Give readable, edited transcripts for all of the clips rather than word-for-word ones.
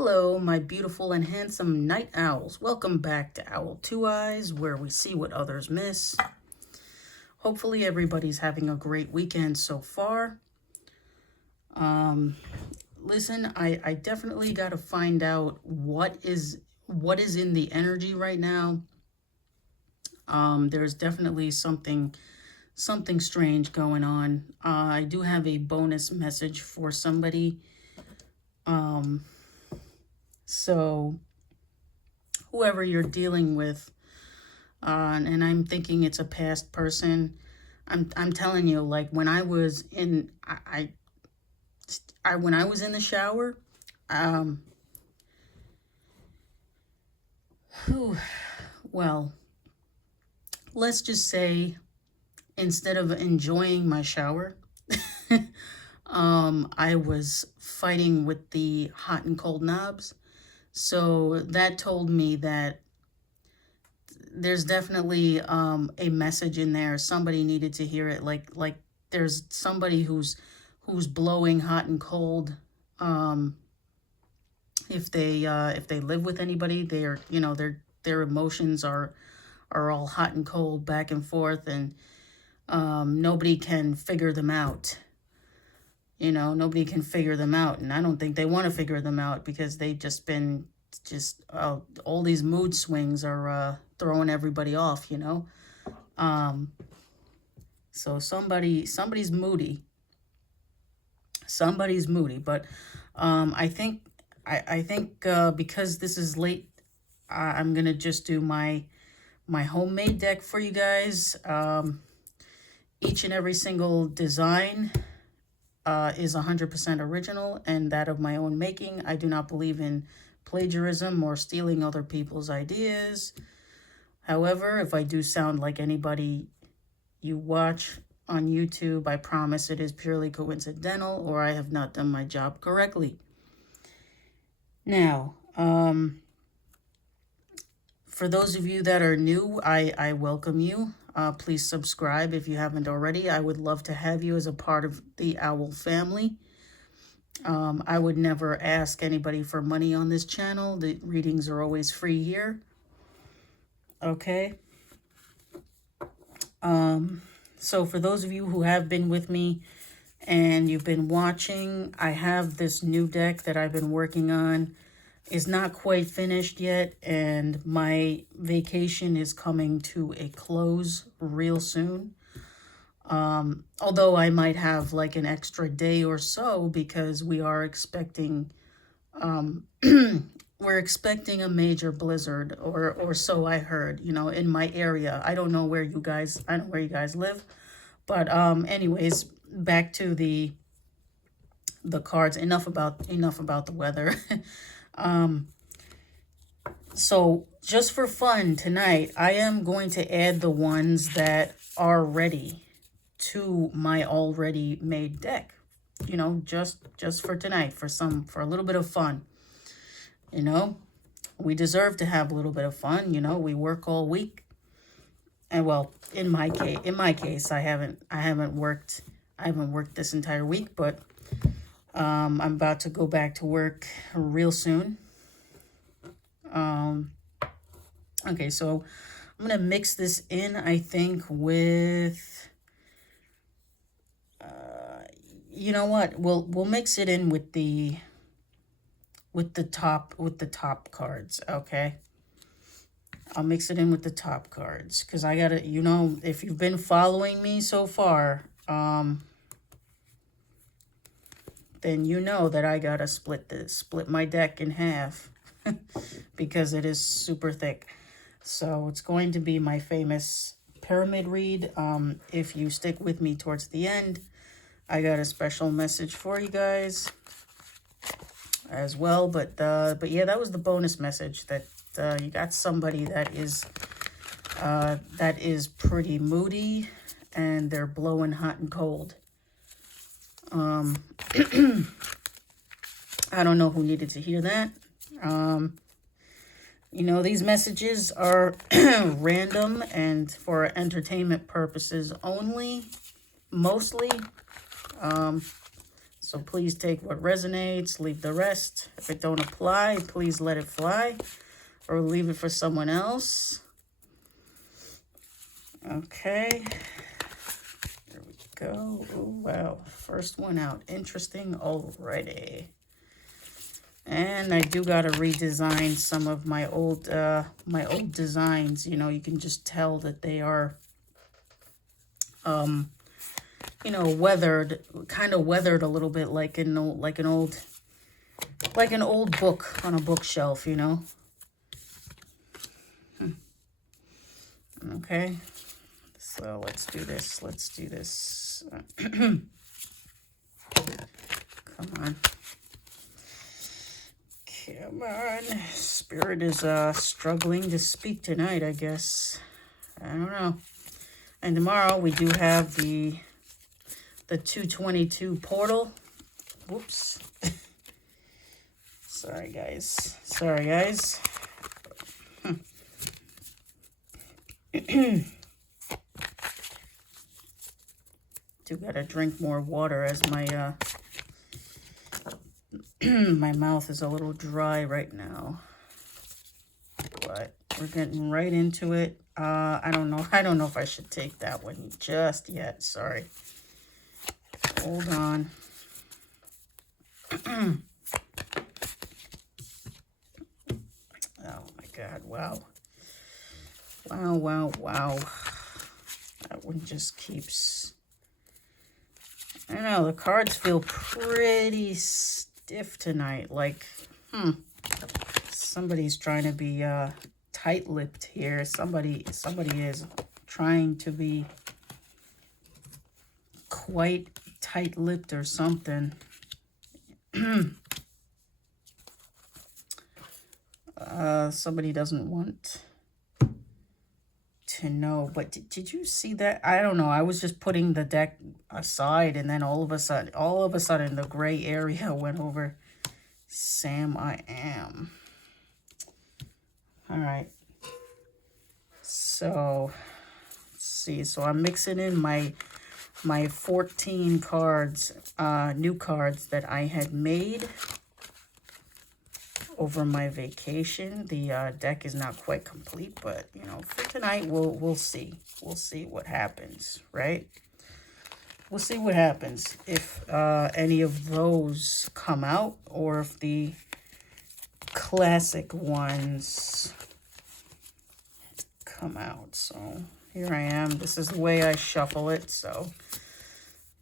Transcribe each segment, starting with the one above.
Hello, my beautiful and handsome night owls. Welcome back to Owl Two Eyes, where we see what others miss. Hopefully everybody's having a great weekend so far. Listen, I definitely got to find out what is in the energy right now. There's definitely something strange going on. I do have a bonus message for somebody. So whoever you're dealing with, and I'm thinking it's a past person. I'm telling you, like when I was in when I was in the shower, well, let's just say instead of enjoying my shower, I was fighting with the hot and cold knobs. So that told me that there's definitely a message in there. Somebody needed to hear it. Like there's somebody who's blowing hot and cold. If they live with anybody, their emotions are all hot and cold back and forth, and nobody can figure them out. Nobody can figure them out, and I don't think they want to figure them out because they've just been all these mood swings are throwing everybody off. So somebody's moody. Somebody's moody, but I think because this is late, I'm gonna just do my homemade deck for you guys. Each and every single design is 100% original and that of my own making. I do not believe in plagiarism or stealing other people's ideas. However, if I do sound like anybody you watch on YouTube, I promise it is purely coincidental or I have not done my job correctly. Now, for those of you that are new, I welcome you. Please subscribe if you haven't already. I would love to have you as a part of the Owl family. I would never ask anybody for money on this channel. The readings are always free here. Okay. So for those of you who have been with me and you've been watching, I have this new deck that I've been working on. Is not quite finished yet, and my vacation is coming to a close real soon. Although I might have like an extra day or so because we are expecting we're expecting a major blizzard, or so I heard, in my area. I don't know where you guys live, but anyways, back to the cards. Enough about the weather. So just for fun tonight, I am going to add the ones that are ready to my already made deck, just for tonight, for a little bit of fun. We deserve to have a little bit of fun. We work all week. And well, in my case, I haven't worked this entire week, but I'm about to go back to work real soon. Okay, so I'm gonna mix this in, I think, with you know what, we'll mix it in with the top cards. Okay, I'll mix it in with the top cards because I gotta, if you've been following me so far, then you know that I gotta split my deck in half because it is super thick. So it's going to be my famous pyramid read. If you stick with me towards the end, I got a special message for you guys as well. But yeah, that was the bonus message, that you got somebody that is pretty moody and they're blowing hot and cold. I don't know who needed to hear that. These messages are random and for entertainment purposes only, mostly. So please take what resonates, leave the rest. If it don't apply, please let it fly or leave it for someone else. Okay. Here we go. Ooh, wow. First one out. Interesting already. And I do got to redesign some of my old designs. You know, you can just tell that they are, you know, weathered, kind of weathered a little bit, like an old book on a bookshelf, you know. Okay, so let's do this. Let's do this. Come on. Come on. Spirit is struggling to speak tonight, I guess. I don't know. And tomorrow we do have the 222 portal. Whoops. Sorry, guys. Sorry, guys. Do gotta drink more water as my my mouth is a little dry right now. But we're getting right into it. I don't know if I should take that one just yet. Sorry. Hold on. Oh my God, wow. Wow, wow, wow. That one just keeps... I don't know, the cards feel pretty stiff tonight. Like, somebody's trying to be tight-lipped here. Somebody is trying to be quite tight-lipped or something. Somebody doesn't want to know. But did you see that? I don't know. I was just putting the deck aside, and then all of a sudden, the gray area went over Sam I Am. All right. So let's see. So I'm mixing in my 14 cards, new cards that I had made over my vacation. The deck is not quite complete, but you know, for tonight we'll see. We'll see what happens, right? We'll see what happens if any of those come out, or if the classic ones come out. So here I am. This is the way I shuffle it. So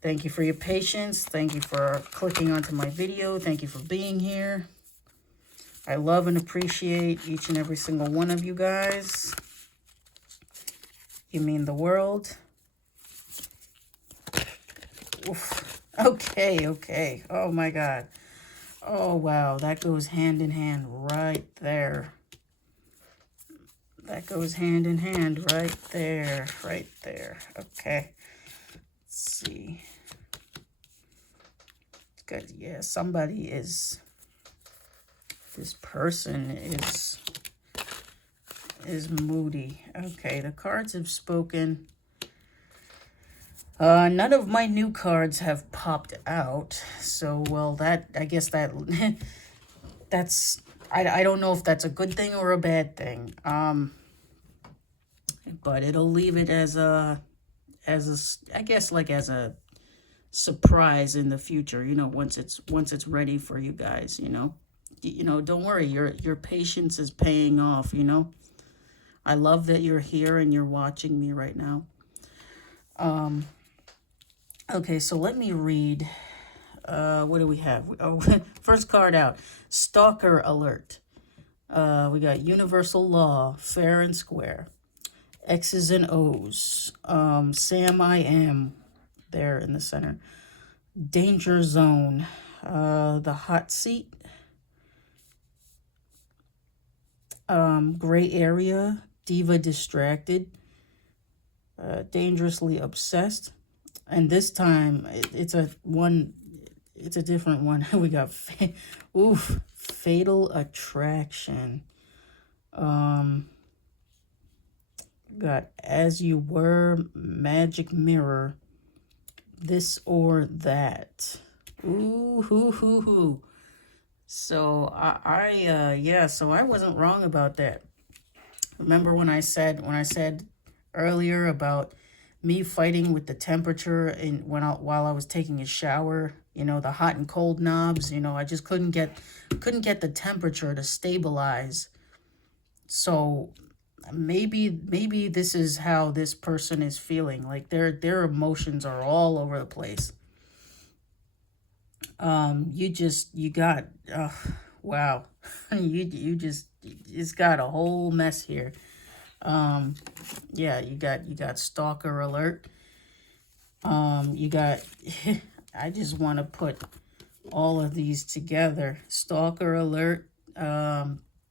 thank you for your patience. Thank you for clicking onto my video. Thank you for being here. I love and appreciate each and every single one of you guys. You mean the world. Oof. Okay, okay. Oh my God. Oh wow, that goes hand in hand right there. That goes hand in hand right there, right there. Okay. Let's see. Good. Yeah, somebody is... This person is moody. Okay, the cards have spoken. None of my new cards have popped out. So, well, that, I guess that, that's, I don't know if that's a good thing or a bad thing. But it'll leave it as a, I guess, like as a surprise in the future, you know, once it's ready for you guys, you know. You know, don't worry, your patience is paying off, you know. I love that you're here and you're watching me right now. Okay, so let me read. What do we have? Oh, first card out. Stalker alert. We got universal law, fair and square. X's and O's. Sam I Am there in the center. Danger zone. The hot seat. Gray area, diva distracted, dangerously obsessed, and this time it's a different one. We got fatal attraction. Got as you were, magic mirror, this or that. Ooh, hoo, hoo, hoo. So yeah, so I wasn't wrong about that. Remember when I said earlier about me fighting with the temperature and while I was taking a shower, you know, the hot and cold knobs, you know, I just couldn't get the temperature to stabilize. So maybe this is how this person is feeling. Like their emotions are all over the place. You got wow. You just it's got a whole mess here. Um, yeah, you got stalker alert. You got I just want to put all of these together. Stalker alert,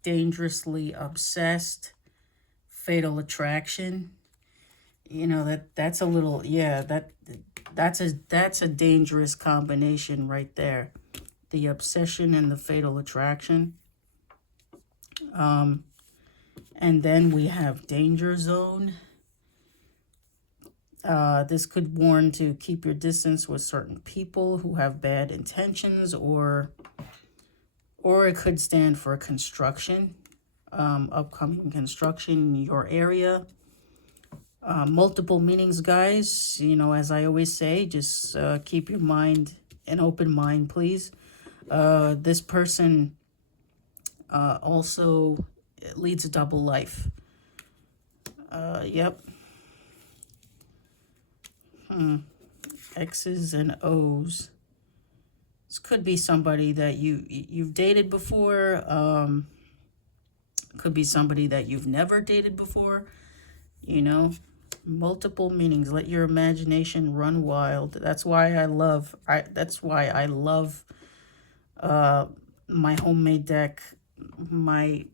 dangerously obsessed, fatal attraction. You know that's a little, yeah, that's a dangerous combination right there. The obsession and the fatal attraction. Um, and then we have danger zone. This could warn to keep your distance with certain people who have bad intentions, or it could stand for construction, upcoming construction in your area. Multiple meanings, guys. You know, as I always say, just keep your mind an open mind, please. This person also leads a double life. Yep. X's and O's. This could be somebody that you've dated before. Could be somebody that you've never dated before. You know, multiple meanings. Let your imagination run wild. That's why I love. That's why I love my homemade deck. My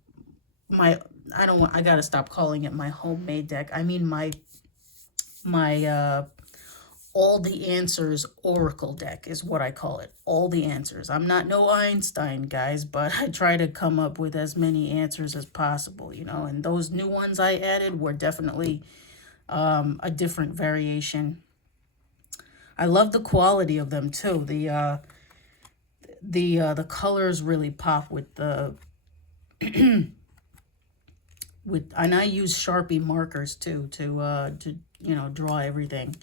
my. I don't want. I gotta stop calling it my homemade deck. I mean my all the answers oracle deck is what I call it. All the answers. I'm not no Einstein, guys, but I try to come up with as many answers as possible, you know, and those new ones I added were definitely a different variation. I love the quality of them too. The colors really pop with the with, and I use Sharpie markers too to you know, draw everything.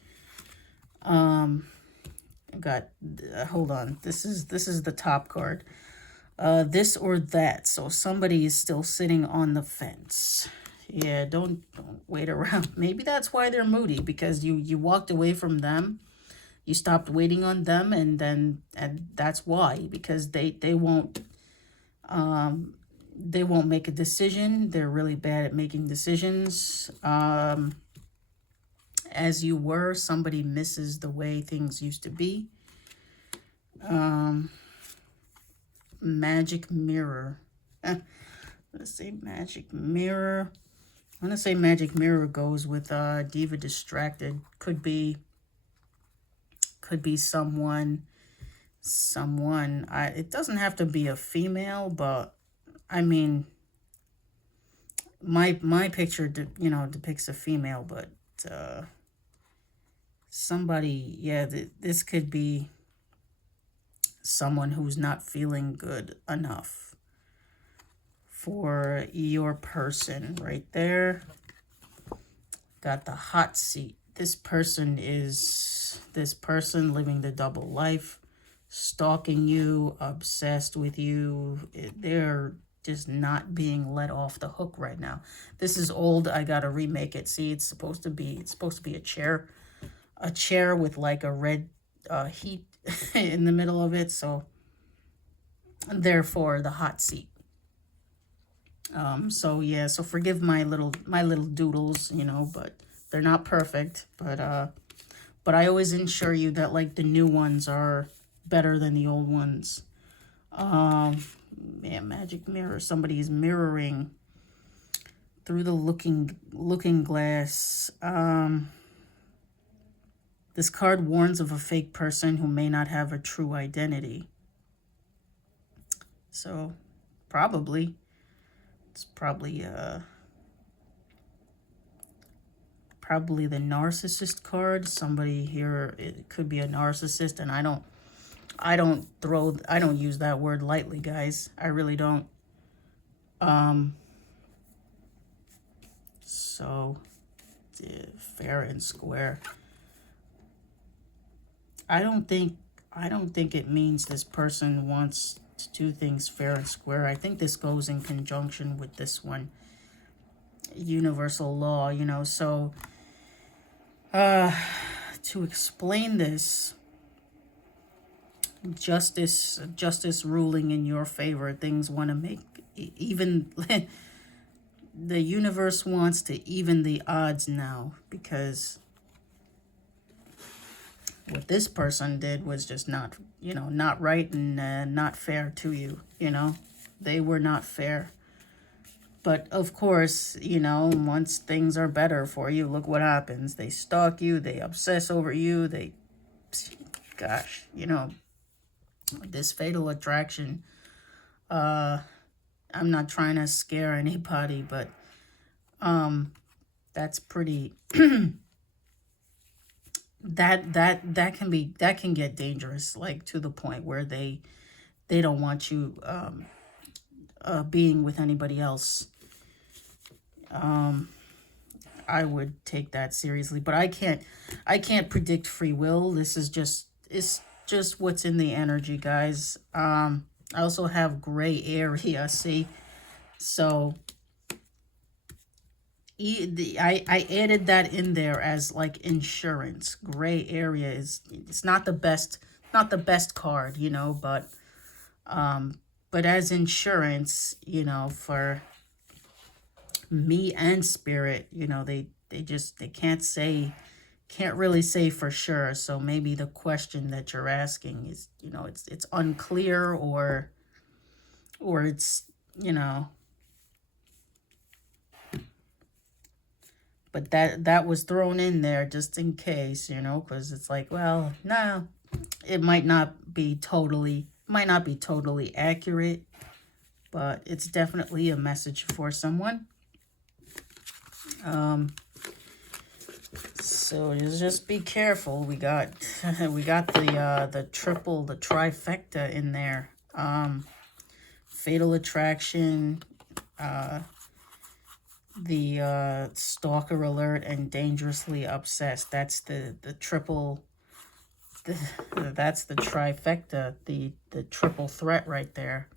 Got hold on. This is the top card. This or that. So somebody is still sitting on the fence. Yeah, don't wait around. Maybe that's why they're moody, because you walked away from them. You stopped waiting on them, and that's why, because they won't make a decision. They're really bad at making decisions. As you were, somebody misses the way things used to be. Magic mirror. Let's say magic mirror. I'm gonna say magic mirror goes with diva distracted. Could be someone. It doesn't have to be a female, but I mean, my picture you know, depicts a female, but somebody, yeah, this could be someone who's not feeling good enough for your person right there. Got the hot seat. This person living the double life, stalking you, obsessed with you. They're just not being let off the hook right now. This is old. I gotta remake it. See, it's supposed to be a chair with like a red heat in the middle of it. So therefore the hot seat. So yeah, so forgive my little doodles, you know, but they're not perfect. But I always ensure you that like the new ones are better than the old ones. Yeah, magic mirror. Somebody's mirroring through the looking glass. This card warns of a fake person who may not have a true identity. So probably it's probably the narcissist card. Somebody here, it could be a narcissist, and I don't I don't use that word lightly, guys. I really don't. So fair and square. I don't think it means this person wants to do things fair and square. I think this goes in conjunction with this one. Universal law, you know, so to explain this, justice ruling in your favor, things want to make even the universe wants to even the odds now, because what this person did was just not, you know, not right and not fair to you, you know. They were not fair. But of course, you know, once things are better for you, look what happens. They stalk you, they obsess over you, they, gosh, you know, this fatal attraction, I'm not trying to scare anybody, but that's pretty that can get dangerous, like to the point where they don't want you being with anybody else. I would take that seriously, but I can't predict free will. This is it's just what's in the energy, guys. I also have gray area, see? So I added that in there as like insurance. Gray area it's not the best card, you know, but as insurance, you know, for me and spirit, you know, they can't really say for sure. So maybe the question that you're asking is, you know, it's unclear, or it's, you know, but that was thrown in there just in case, you know, because it's like, well, no, it might not be totally accurate, but it's definitely a message for someone. So just be careful. We got the trifecta in there. Fatal attraction, the stalker alert, and dangerously obsessed. That's the triple. That's the trifecta, the triple threat right there.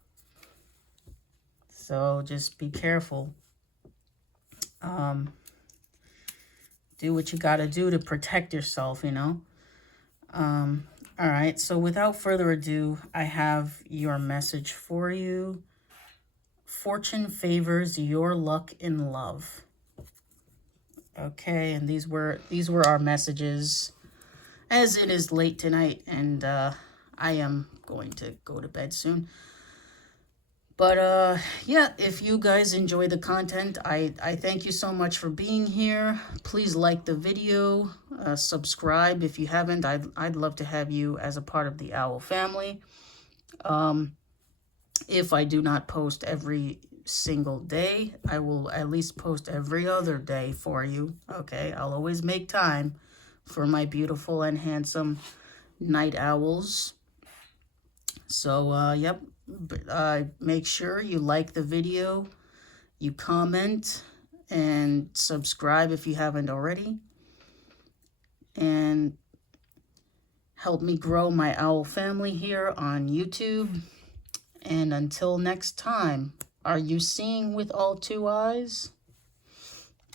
So just be careful. Do what you got to do to protect yourself, you know. All right, so without further ado, I have your message for you. Fortune favors your luck in love. Okay, and these were our messages, as it is late tonight, and I am going to go to bed soon. But yeah, if you guys enjoy the content, I thank you so much for being here. Please like the video, subscribe if you haven't. I'd love to have you as a part of the Owl family. If I do not post every single day, I will at least post every other day for you. Okay, I'll always make time for my beautiful and handsome night owls. So yep. Make sure you like the video, you comment, and subscribe if you haven't already. And help me grow my owl family here on YouTube. And until next time, are you seeing with all two eyes?